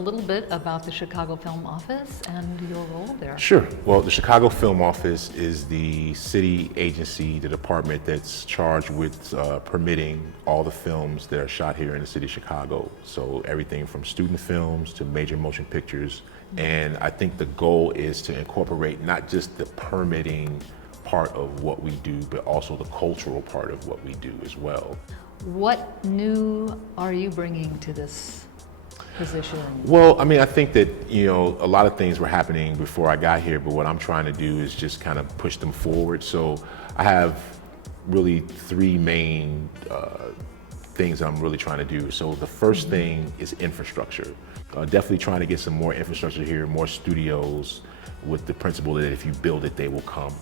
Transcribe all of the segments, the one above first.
little bit about the Chicago Film Office and your role there. Sure. Well, the Chicago Film Office is the city agency, the department that's charged with permitting all the films that are shot here in the city of Chicago. So everything from student films to major motion pictures. And I think the goal is to incorporate not just the permitting part of what we do, but also the cultural part of what we do as well. What new are you bringing to this position? Well, I mean, I think that, you know, a lot of things were happening before I got here, but what I'm trying to do is just kind of push them forward. So I have really three main things I'm really trying to do. So the first thing is infrastructure. Definitely trying to get some more infrastructure here, more studios, with the principle that if you build it, they will come.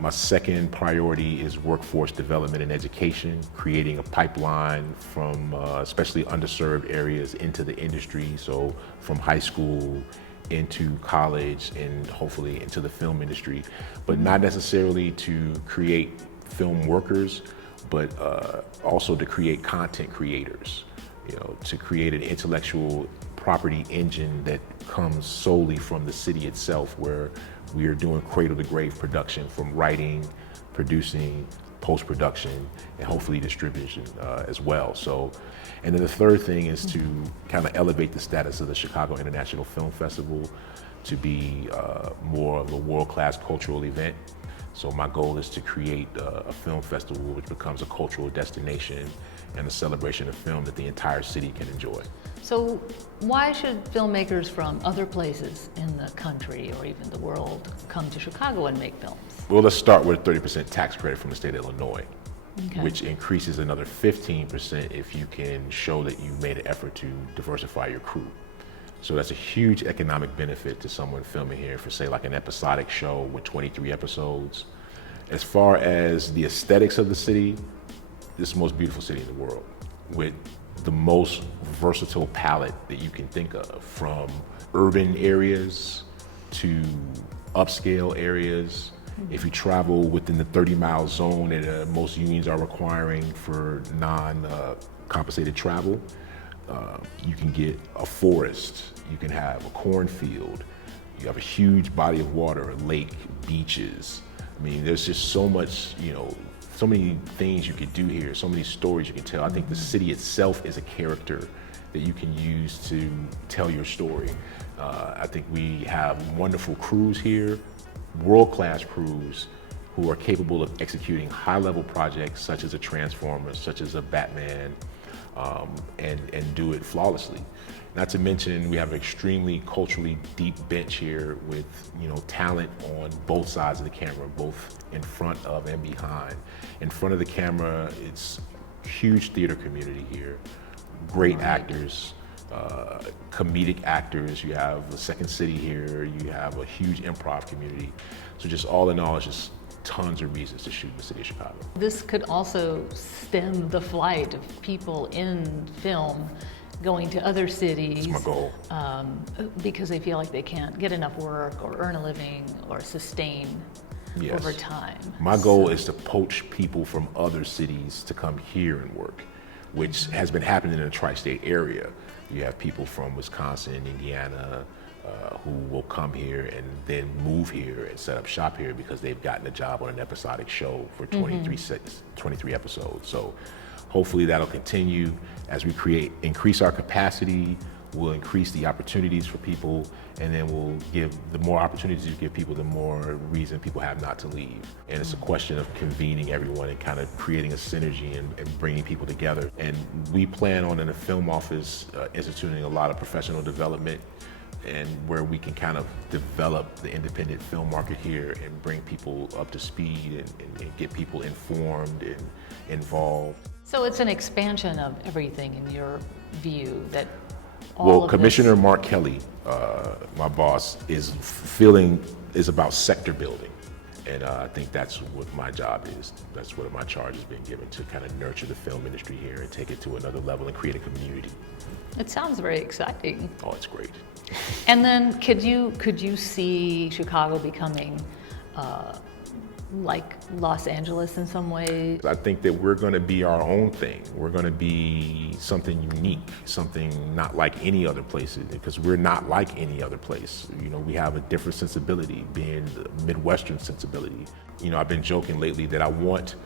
My second priority is workforce development and education, creating a pipeline from especially underserved areas into the industry, so from high school into college and hopefully into the film industry, but not necessarily to create film workers, but also to create content creators, you know, to create an intellectual property engine that comes solely from the city itself, where we are doing cradle to grave production, from writing, producing, post-production, and hopefully distribution as well. So, and then the third thing is to kind of elevate the status of the Chicago International Film Festival to be more of a world-class cultural event. So my goal is to create a film festival which becomes a cultural destination and a celebration of film that the entire city can enjoy. So why should filmmakers from other places in the country or even the world come to Chicago and make films? Well, let's start with a 30% tax credit from the state of Illinois, Okay. which increases another 15% if you can show that you made an effort to diversify your crew. So that's a huge economic benefit to someone filming here for, say, like an episodic show with 23 episodes. As far as the aesthetics of the city, this is the most beautiful city in the world, with the most versatile palette that you can think of, from urban areas to upscale areas. If you travel within the 30-mile zone that most unions are requiring for non-compensated travel, you can get a forest, you can have a cornfield, you have a huge body of water, a lake, beaches. I mean, there's just so much, you know, so many things you could do here, so many stories you can tell. I think the city itself is a character that you can use to tell your story. I think we have wonderful crews here, world-class crews who are capable of executing high-level projects such as a Transformer, such as a Batman, and do it flawlessly. Not to mention, we have an extremely culturally deep bench here with, you know, talent on both sides of the camera, both in front of and behind. In front of the camera, it's a huge theater community here, great actors, comedic actors. You have the Second City here, you have a huge improv community. So just all in all, it's just tons of reasons to shoot in the city of Chicago. This could also stem the flight of people in film going to other cities. That's my goal. Because they feel like they can't get enough work or earn a living or sustain over time. My goal is to poach people from other cities to come here and work, which has been happening in the tri-state area. You have people from Wisconsin, Indiana, who will come here and then move here and set up shop here because they've gotten a job on an episodic show for 23 episodes. So hopefully that'll continue as we increase our capacity. We'll increase the opportunities for people, and then we'll give the more opportunities you give people, the more reason people have not to leave. And it's a question of convening everyone and kind of creating a synergy and bringing people together. And we plan on, in the film office, instituting a lot of professional development, and where we can kind of develop the independent film market here and bring people up to speed and get people informed and involved. So it's an expansion of everything in your view, that all Well, of Commissioner this... Mark Kelly, my boss, is about sector building. And I think that's what my job is. That's what my charge has been given, to kind of nurture the film industry here and take it to another level and create a community. It sounds very exciting. Oh, it's great. And then could you see Chicago becoming like Los Angeles in some way? I think that we're going to be our own thing. We're going to be something unique, something not like any other place, because we're not like any other place. You know, we have a different sensibility, being the Midwestern sensibility. You know, I've been joking lately that I want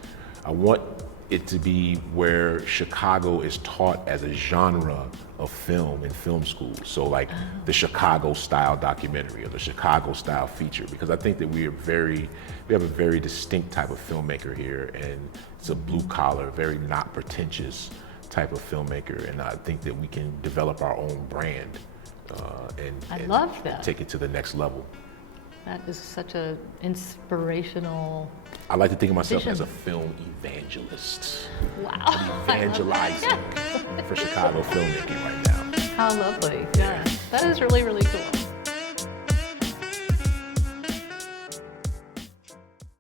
it to be where Chicago is taught as a genre of film in film school. So like the Chicago style documentary or the Chicago style feature, because I think that we have a very distinct type of filmmaker here, and it's a blue collar, very not pretentious type of filmmaker. And I think that we can develop our own brand and love that. take it to the next level. That is such an inspirational. I like to think of myself vision. as a film evangelist. Wow. I'm evangelizing for Chicago filmmaking right now. How lovely. Yeah. That is really, really cool.